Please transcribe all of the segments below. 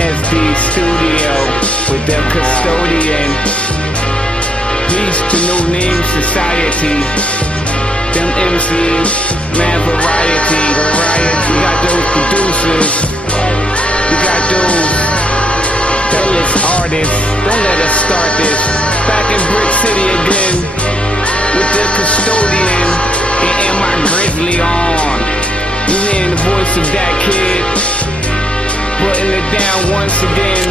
SD studio with the custodian. Peace to No Name Society. Them MCs, man, variety. We got those producers. We got those fellas artists. Don't let us start this. Back in Brick City again with the custodian and my grizzly on. You hearing the voice of that kid putting it down once again.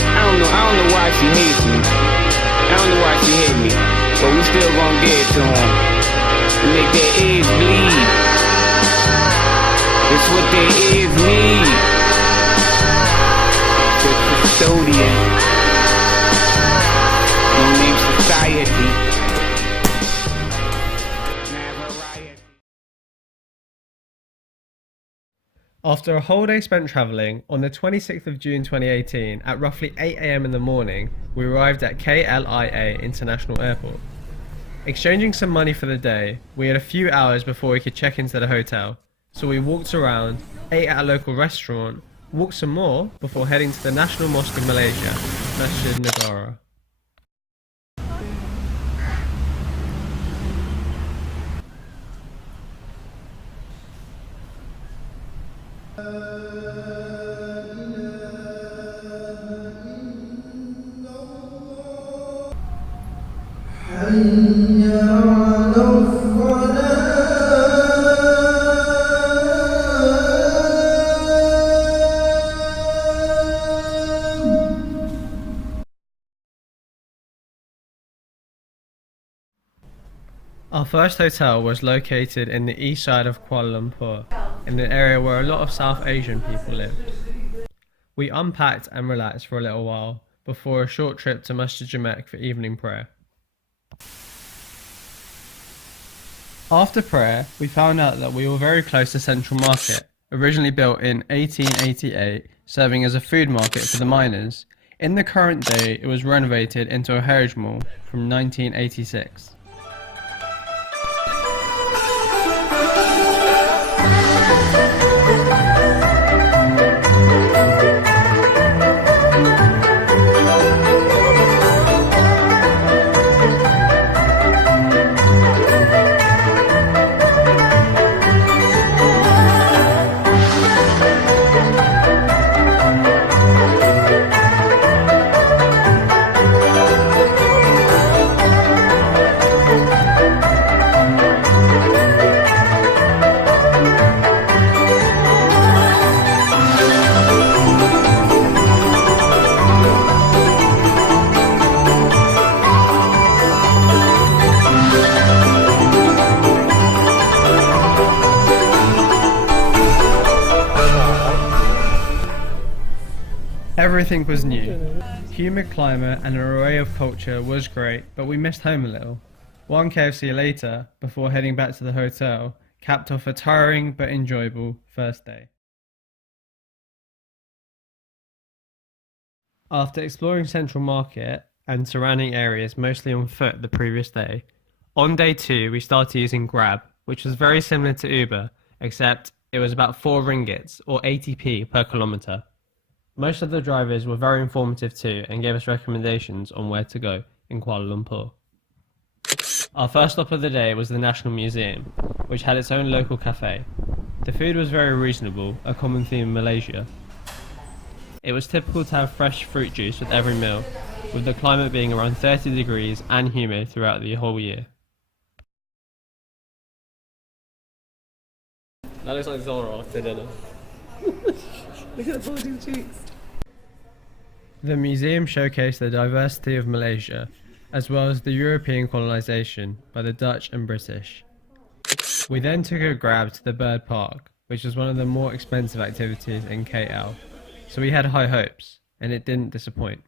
I don't know why she hates me. I don't know why she hates me, but we still gonna get it to him and make their ears bleed. It's what their ears need. The custodian, No Name Society. After a whole day spent travelling, on the 26th of June 2018, at roughly 8 AM in the morning, we arrived at KLIA International Airport. Exchanging some money for the day, we had a few hours before we could check into the hotel, so we walked around, ate at a local restaurant, walked some more before heading to the National Mosque of Malaysia, Masjid Negara. Our first hotel was located in the east side of Kuala Lumpur, in an area where a lot of South Asian people lived. We unpacked and relaxed for a little while before a short trip to Masjid Jamek for evening prayer. After prayer, we found out that we were very close to Central Market, originally built in 1888, serving as a food market for the miners. In the current day, it was renovated into a heritage mall from 1986. Everything was new. Humid climate and an array of culture was great, but we missed home a little. One KFC later, before heading back to the hotel, capped off a tiring but enjoyable first day. After exploring Central Market and surrounding areas mostly on foot the previous day, on day 2 we started using Grab, which was very similar to Uber, except it was about 4 ringgits or 80p per kilometre. Most of the drivers were very informative too and gave us recommendations on where to go in Kuala Lumpur. Our first stop of the day was the National Museum, which had its own local cafe. The food was very reasonable, a common theme in Malaysia. It was typical to have fresh fruit juice with every meal, with the climate being around 30 degrees and humid throughout the whole year. That looks like Zora after dinner. Look at the bulging cheeks. The museum showcased the diversity of Malaysia, as well as the European colonisation by the Dutch and British. We then took a Grab to the bird park, which was one of the more expensive activities in KL, so we had high hopes, and it didn't disappoint.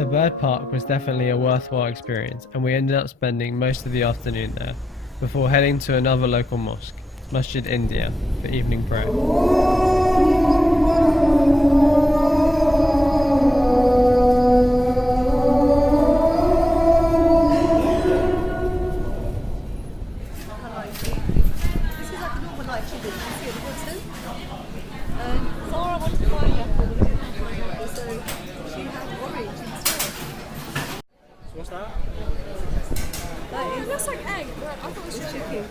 The bird park was definitely a worthwhile experience, and we ended up spending most of the afternoon there before heading to another local mosque, Masjid India, for evening prayer. What's that? It looks like egg, but I thought it was chicken.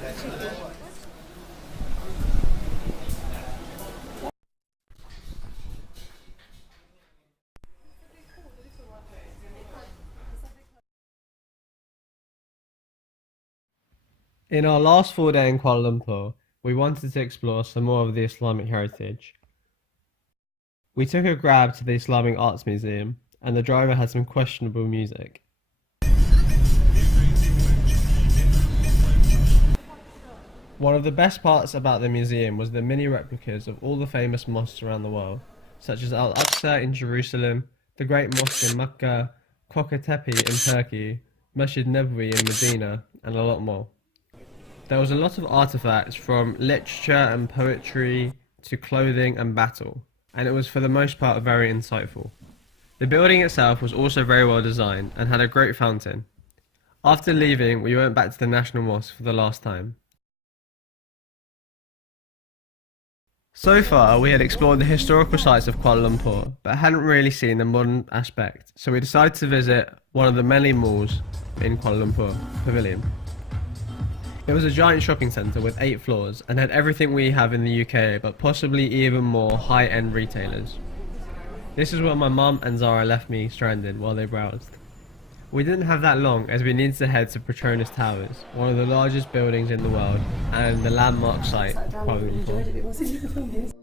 In our last full day in Kuala Lumpur, we wanted to explore some more of the Islamic heritage. We took a grab to the Islamic Arts Museum, and the driver had some questionable music. One of the best parts about the museum was the mini replicas of all the famous mosques around the world, such as Al-Aqsa in Jerusalem, the Great Mosque in Mecca, Köprü Tepe in Turkey, Masjid Nabawi in Medina, and a lot more. There was a lot of artifacts from literature and poetry to clothing and battle, and it was for the most part very insightful. The building itself was also very well designed and had a great fountain. After leaving, we went back to the National Mosque for the last time. So far, we had explored the historical sites of Kuala Lumpur, but hadn't really seen the modern aspect, so we decided to visit one of the many malls in Kuala Lumpur, Pavilion. It was a giant shopping centre with 8 floors and had everything we have in the UK, but possibly even more high-end retailers. This is where my mum and Zara left me stranded while they browsed. We didn't have that long as we needed to head to Petronas Towers, one of the largest buildings in the world and the landmark site of Kuala Lumpur.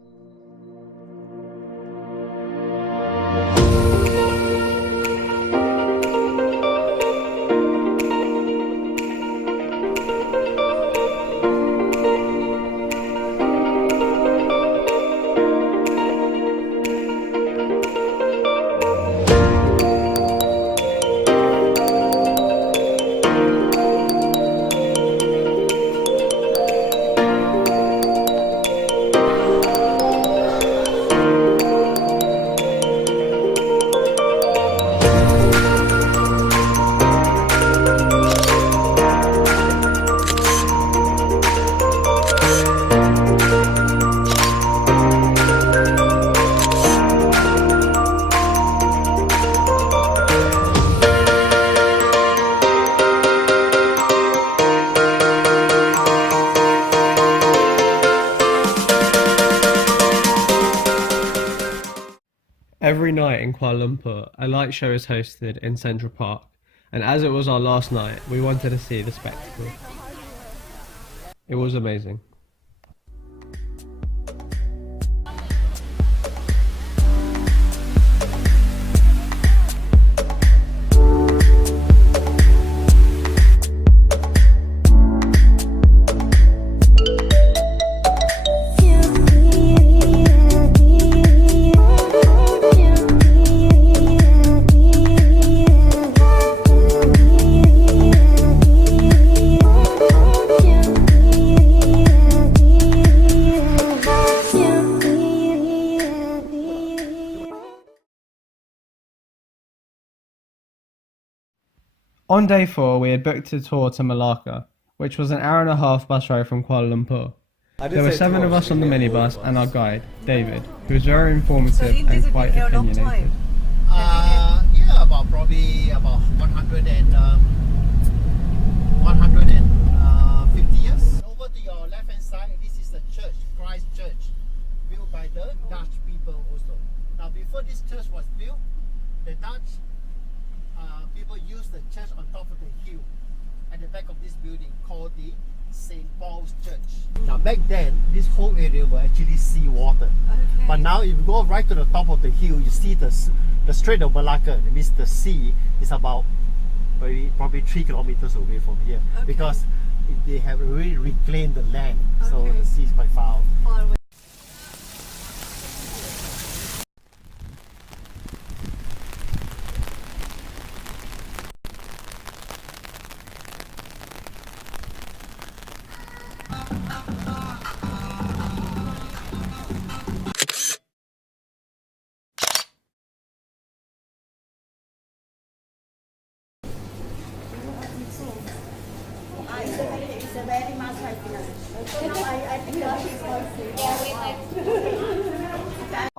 Every night in Kuala Lumpur, a light show is hosted in Central Park, and as it was our last night, we wanted to see the spectacle. It was amazing. On day 4, we had booked a tour to Malacca, which was an hour-and-a-half bus ride from Kuala Lumpur. There were 7 of us on the minibus and our guide, David, who was very informative and quite opinionated. Yeah, probably about 150 years. Over to your left-hand side, this is the church, Christ Church, built by the Dutch people also. Now, before this church was built, the Dutch people used the church on top of the hill at the back of this building called the St. Paul's Church. Now back then, this whole area was actually sea water. Okay. But now if you go right to the top of the hill, you see the Strait of Malacca. That means the sea is about probably 3 kilometers away from here. Okay. Because they have really reclaimed the land. Okay. So the sea is quite far away.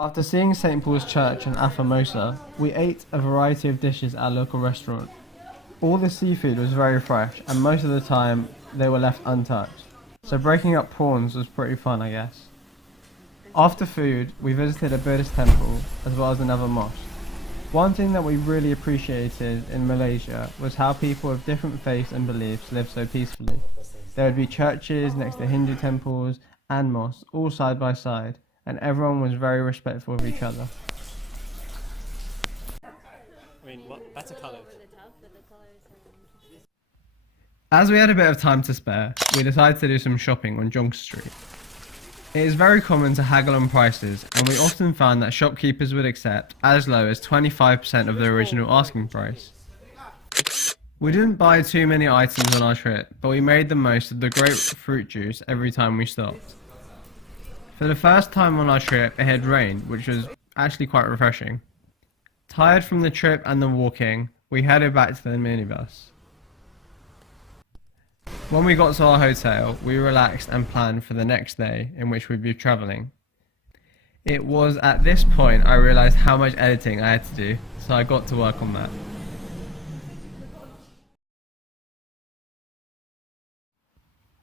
After seeing St. Paul's Church and Afamosa, we ate a variety of dishes at a local restaurant. All the seafood was very fresh and most of the time they were left untouched, so breaking up prawns was pretty fun, I guess. After food, we visited a Buddhist temple as well as another mosque. One thing that we really appreciated in Malaysia was how people of different faiths and beliefs live so peacefully. There would be churches next to Hindu temples and mosques, all side by side, and everyone was very respectful of each other. Better colours. As we had a bit of time to spare, we decided to do some shopping on Jonk Street. It is very common to haggle on prices, and we often found that shopkeepers would accept as low as 25% of the original asking price. We didn't buy too many items on our trip, but we made the most of the great fruit juice every time we stopped. For the first time on our trip, it had rained, which was actually quite refreshing. Tired from the trip and the walking, we headed back to the minibus. When we got to our hotel, we relaxed and planned for the next day in which we'd be travelling. It was at this point I realised how much editing I had to do, so I got to work on that.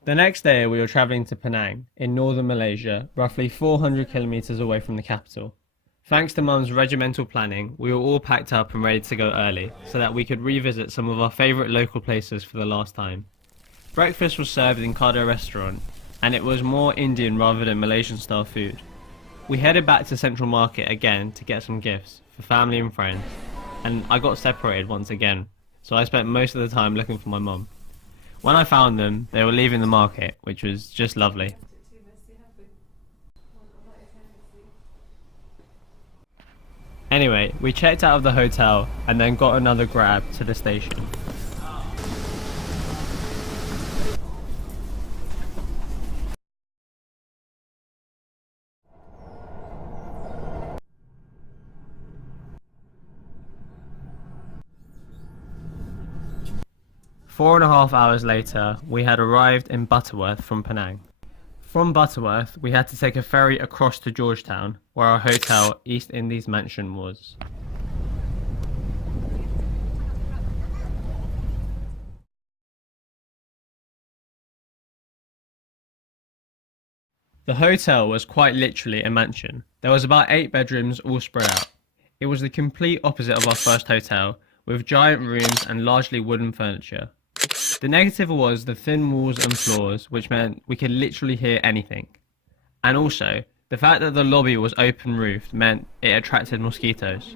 The next day we were travelling to Penang, in northern Malaysia, roughly 400 kilometres away from the capital. Thanks to Mum's regimental planning, we were all packed up and ready to go early, so that we could revisit some of our favourite local places for the last time. Breakfast was served in Cardo restaurant, and it was more Indian rather than Malaysian style food. We headed back to Central Market again to get some gifts for family and friends, and I got separated once again, so I spent most of the time looking for my mum. When I found them, they were leaving the market, which was just lovely. Anyway, we checked out of the hotel and then got another grab to the station. Four and a half hours later, we had arrived in Butterworth from Penang. From Butterworth, we had to take a ferry across to Georgetown, where our hotel, East Indies Mansion, was. The hotel was quite literally a mansion. There was about 8 bedrooms all spread out. It was the complete opposite of our first hotel, with giant rooms and largely wooden furniture. The negative was the thin walls and floors, which meant we could literally hear anything. And also, the fact that the lobby was open-roofed meant it attracted mosquitoes.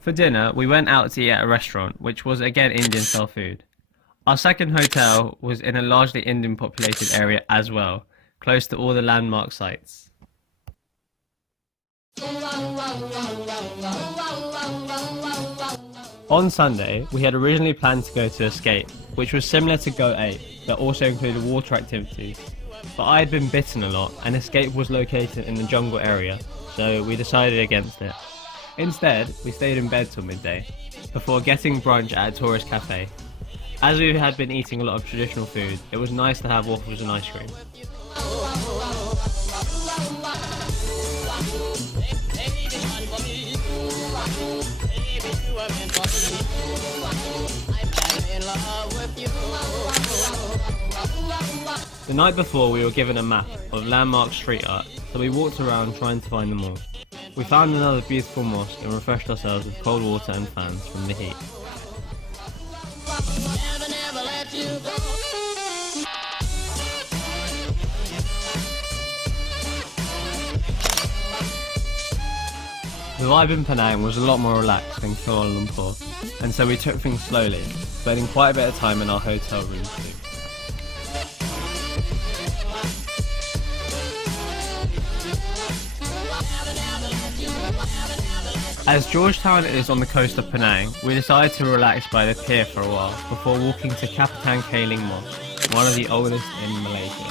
For dinner, we went out to eat at a restaurant, which was again Indian-style food. Our second hotel was in a largely Indian-populated area as well, close to all the landmark sites. On Sunday, we had originally planned to go to Escape, which was similar to Go 8, but also included water activities. But I had been bitten a lot, and Escape was located in the jungle area, so we decided against it. Instead, we stayed in bed till midday, before getting brunch at a tourist cafe. As we had been eating a lot of traditional food, it was nice to have waffles and ice cream. The night before, we were given a map of landmark street art, so we walked around trying to find them all. We found another beautiful mosque and refreshed ourselves with cold water and fans from the heat. The vibe in Penang was a lot more relaxed than Kuala Lumpur, and so we took things slowly, spending quite a bit of time in our hotel room too. As Georgetown is on the coast of Penang, we decided to relax by the pier for a while before walking to Kapatan Kaling Mosque, one of the oldest in Malaysia.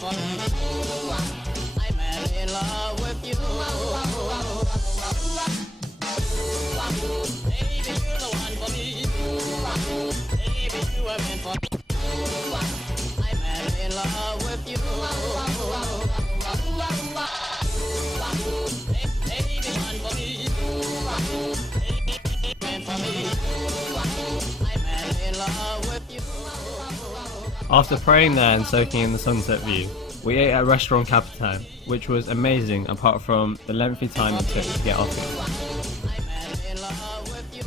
for me. I'm madly in love with you. Baby, you're the one for me. Baby, you are meant for me. I'm madly in love with you. Baby, one for me. Baby, meant for me. I'm madly in love with you. After praying there and soaking in the sunset view, we ate at Restaurant Capitan, which was amazing apart from the lengthy time it took to get off it. I'm madly in love with you.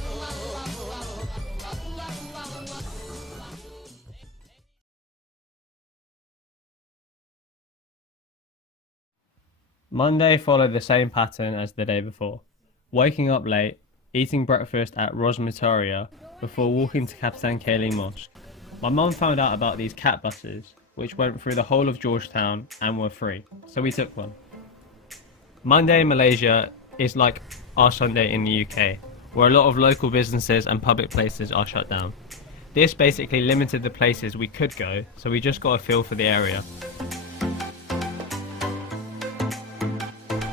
Monday followed the same pattern as the day before, waking up late, eating breakfast at Rosmatoria before walking to Kapitan Kailing Mosque. My mum found out about these cat buses, which went through the whole of Georgetown and were free, so we took one. Monday in Malaysia is like our Sunday in the UK, where a lot of local businesses and public places are shut down. This basically limited the places we could go, so we just got a feel for the area.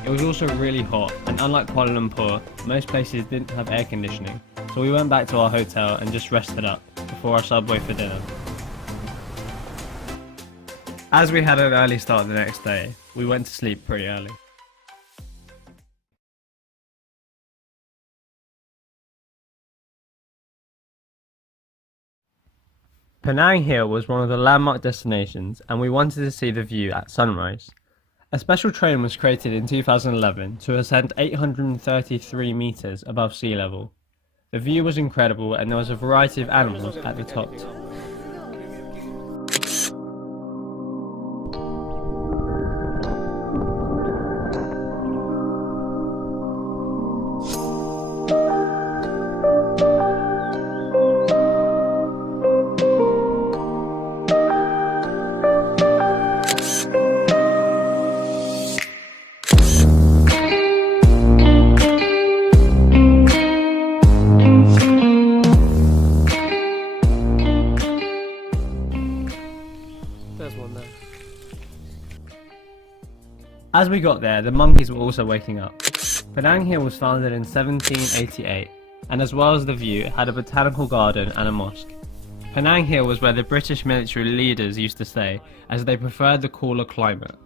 It was also really hot, and unlike Kuala Lumpur, most places didn't have air conditioning, so we went back to our hotel and just rested up before our subway for dinner. As we had an early start the next day, we went to sleep pretty early. Penang Hill was one of the landmark destinations, and we wanted to see the view at sunrise. A special train was created in 2011 to ascend 833 meters above sea level. The view was incredible and there was a variety of animals at the top. There's one there. As we got there, the monkeys were also waking up. Penang Hill was founded in 1788, and as well as the view, it had a botanical garden and a mosque. Penang Hill was where the British military leaders used to stay, as they preferred the cooler climate.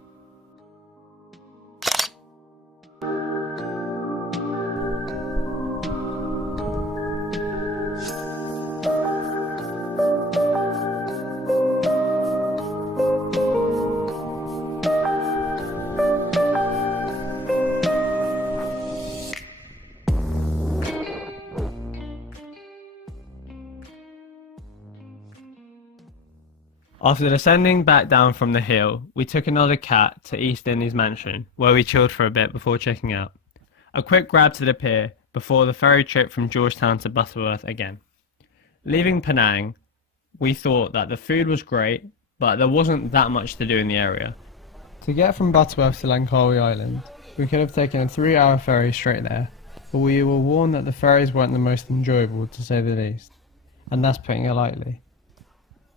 After descending back down from the hill, we took another cat to East Indies Mansion, where we chilled for a bit before checking out. A quick grab to the pier before the ferry trip from Georgetown to Butterworth again. Leaving Penang, we thought that the food was great, but there wasn't that much to do in the area. To get from Butterworth to Langkawi Island, we could have taken a 3-hour ferry straight there, but we were warned that the ferries weren't the most enjoyable, to say the least, and that's putting it lightly.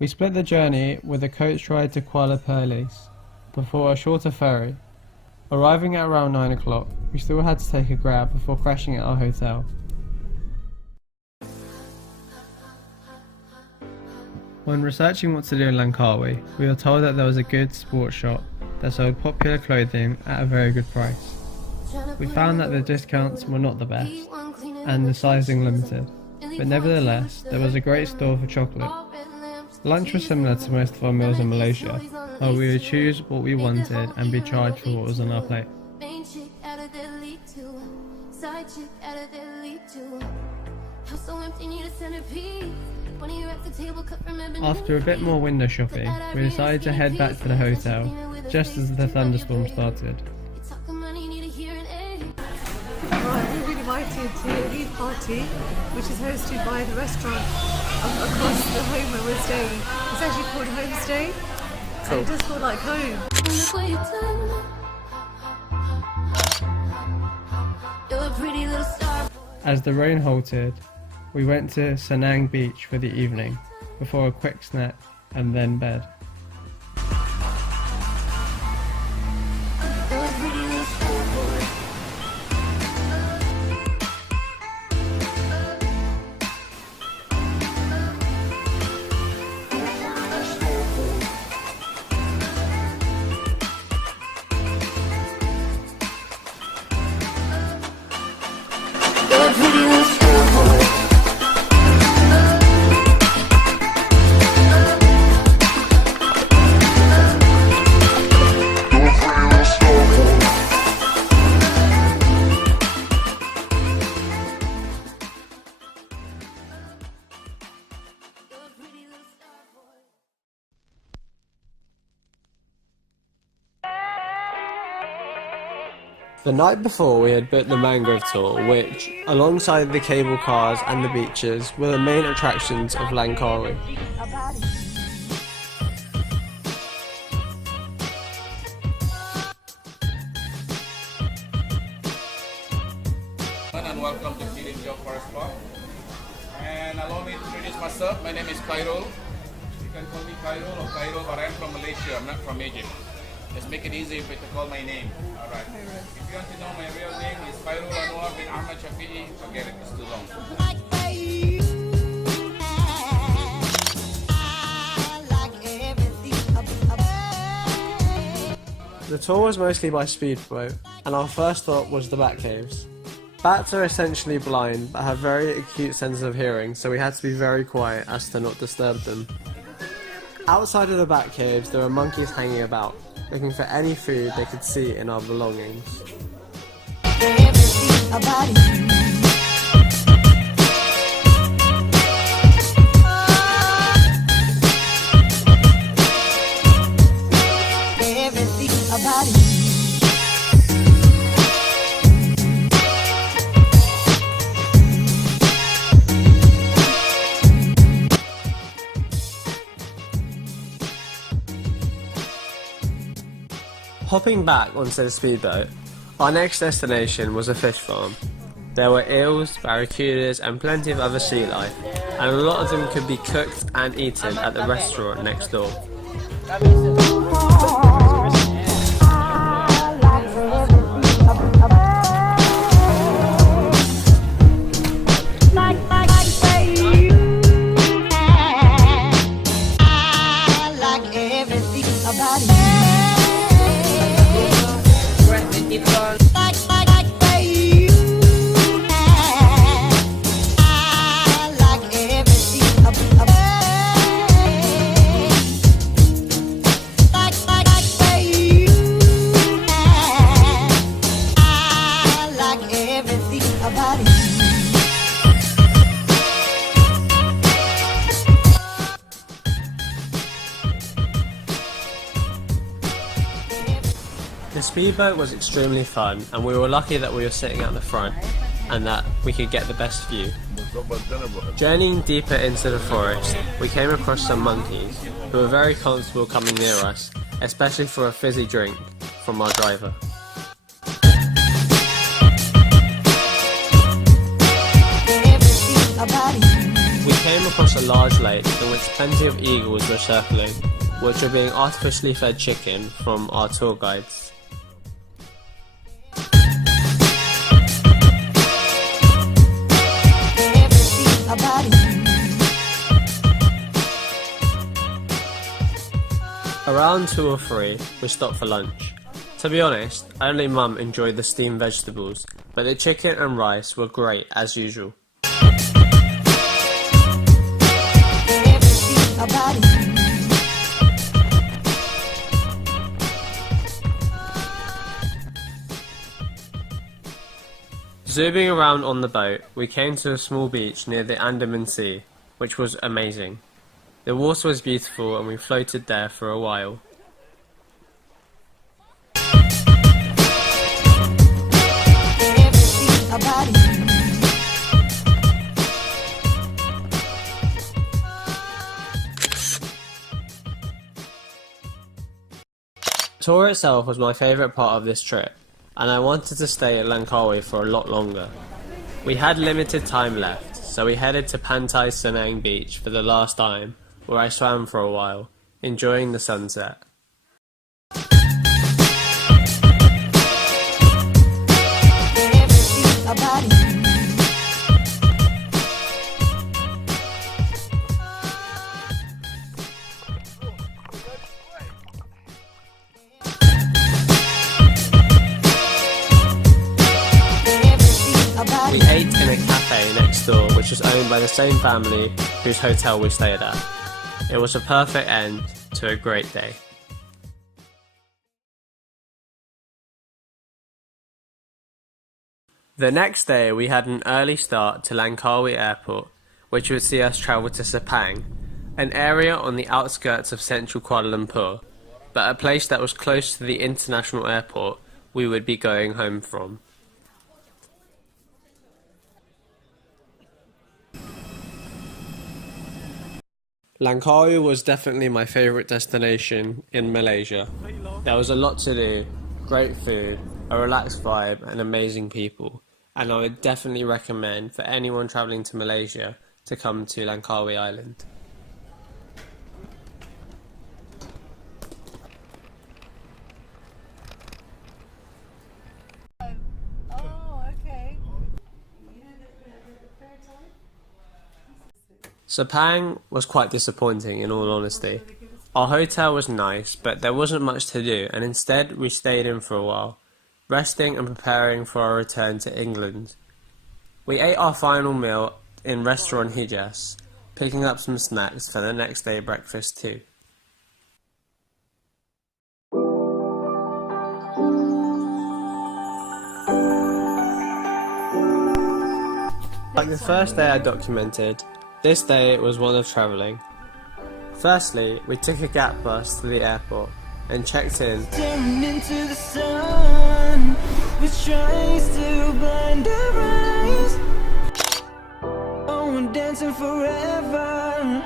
We split the journey with a coach ride to Kuala Lumpur before a shorter ferry. Arriving at around 9 o'clock, we still had to take a grab before crashing at our hotel. When researching what to do in Langkawi, we were told that there was a good sports shop that sold popular clothing at a very good price. We found that the discounts were not the best, and the sizing limited, but nevertheless, there was a great store for chocolate. Lunch was similar to most of our meals in Malaysia, where we would choose what we wanted and be charged for what was on our plate. After a bit more window shopping, we decided to head back to the hotel, just as the thunderstorm started. We've been invited to a Eid party, which is hosted by the restaurant across the home where we're staying. It's actually called Homestay, and it does feel like home. As the rain halted, we went to Senang Beach for the evening, before a quick snack and then bed. The night before we had booked the mangrove tour, which, alongside the cable cars and the beaches, were the main attractions of Langkawi. And welcome to Kirinjo Forest Park. And allow me to introduce myself. My name is Khairul. You can call me Khairul or Khairul, but I'm from Malaysia. I'm not from Egypt. Just make it easy for you to call my name. Alright. If you want to know my real name, it's Khairul Anwar bin Ahmad Shafi'i. Forget it, it's too long. The tour was mostly by speedboat, and our first stop was the bat caves. Bats are essentially blind, but have very acute sense of hearing, so we had to be very quiet as to not disturb them. Outside of the bat caves, there were monkeys hanging about, looking for any food they could see in our belongings. Hopping back onto the speedboat, our next destination was a fish farm. There were eels, barracudas and plenty of other sea life, and a lot of them could be cooked and eaten at the restaurant next door. The speedboat was extremely fun, and we were lucky that we were sitting at the front and that we could get the best view. Journeying deeper into the forest, we came across some monkeys who were very comfortable coming near us, especially for a fizzy drink from our driver. We came across a large lake in which plenty of eagles were circling, which were being artificially fed chicken from our tour guides. Around 2 or 3, we stopped for lunch. To be honest, only Mum enjoyed the steamed vegetables, but the chicken and rice were great as usual. Zooming around on the boat, we came to a small beach near the Andaman Sea, which was amazing. The water was beautiful and we floated there for a while. The tour itself was my favourite part of this trip, and I wanted to stay at Langkawi for a lot longer. We had limited time left, so we headed to Pantai Senang Beach for the last time, where I swam for a while, enjoying the sunset. We ate in a cafe next door, which was owned by the same family whose hotel we stayed at. It was a perfect end to a great day. The next day we had an early start to Langkawi Airport, which would see us travel to Sepang, an area on the outskirts of central Kuala Lumpur, but a place that was close to the international airport we would be going home from. Langkawi was definitely my favourite destination in Malaysia. There was a lot to do, great food, a relaxed vibe and amazing people, and I would definitely recommend for anyone travelling to Malaysia to come to Langkawi Island. Oh, okay. Sepang was quite disappointing in all honesty. Our hotel was nice, but there wasn't much to do, and instead we stayed in for a while, resting and preparing for our return to England. We ate our final meal in restaurant Hijas, picking up some snacks for the next day breakfast too. Like the first day I documented, this day was one of travelling. Firstly, we took a gap bus to the airport and checked in. Staring into the sun, which tries to blind our eyes. Oh, we're dancing forever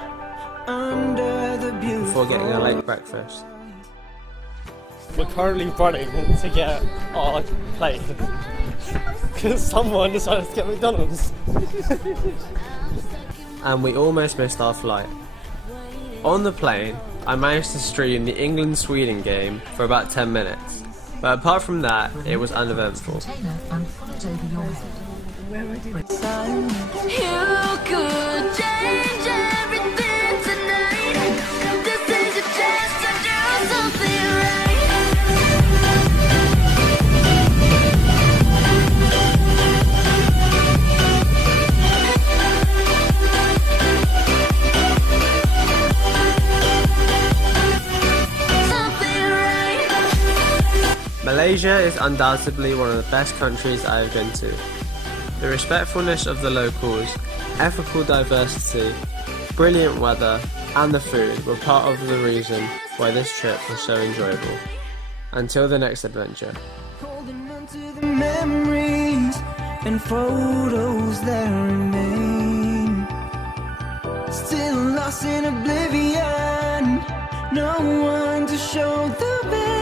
under the beautiful. Before getting a late breakfast. We're currently running to get our plane because someone decided to get McDonald's. And we almost missed our flight. On the plane, I managed to stream the England-Sweden game for about 10 minutes, but apart from that, it was uneventful. You could change everything tonight. This is your chance to do something right. Malaysia is undoubtedly one of the best countries I have been to. The respectfulness of the locals, ethical diversity, brilliant weather, and the food were part of the reason why this trip was so enjoyable. Until the next adventure. Holding on to the memories and photos that remain. Still lost in oblivion. No one to show the way.